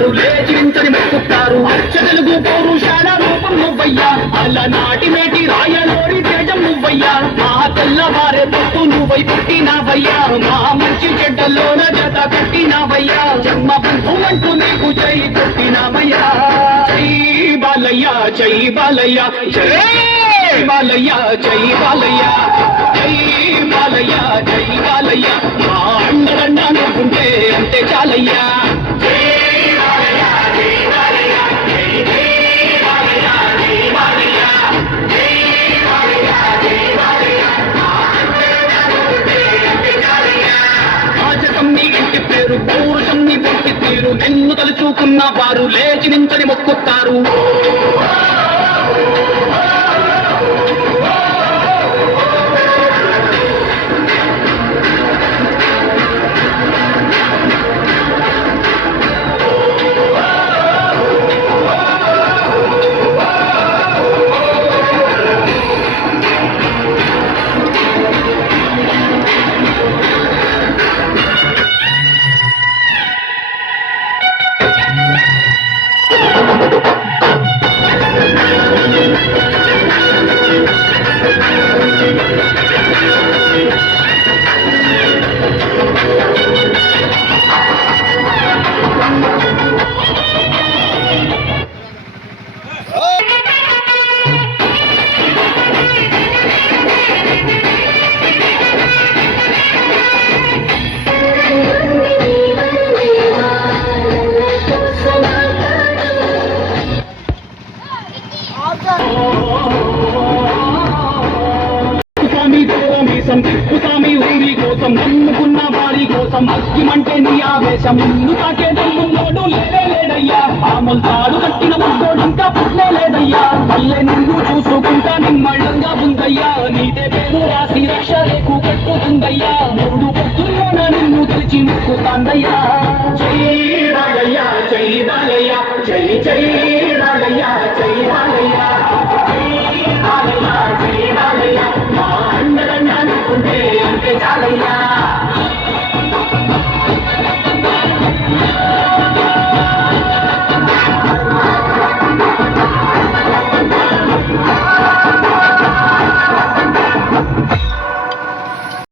వారు లేచించని మొక్కుతారు. అచ్చ తెలుగు పౌరుషాల రూపం నువ్వయ్యా, అలనాటి మేటి రాయలోరి తేజం నువ్వయ్యా. మా తెల్లవారే పొత్తు నువ్వై పుట్టినావయ్యా, మా మంచి చెడ్డల్లోన జత కట్టినావయ్యా. జన్మ బంధు అంటూ నీకు జై కొట్టినావయ్యా. జై బాలయ్య జై బాలయ్య జై బాలయ్య జై బాలయ్య జై బాలయ్య జై బాలయ్య. మా అండదండ నువ్వుంటే అంతే చాలయ్యా. పౌరుషం నీ పొట్టి తీరు, నిన్ను తలుచుకున్న వారు లేచి నించని మొక్కుతారు. స్వామి ఊరి కోసం నమ్ముకున్న వారి కోసం అగ్గిమంటే నీ ఆవేశం. నిన్ను తాకే దమ్మున్నోడు లేడయ్యా, ఆమల్ తాడు కట్టిన ముద్దోడు ఇంకా పుట్టలేదయ్యా. మళ్ళీ నిన్ను చూసుకుంటా నిమ్మళ్ళంగా ఉందయ్యా, నీదే పేరు రాసి రక్ష రేకు కట్టుకుందయ్యా. మూడు పొద్దుల్లోన నిన్ను తెలిసి ముక్కుతాందయ్యా. జై బాలయ్య జై బాలయ్య జై జై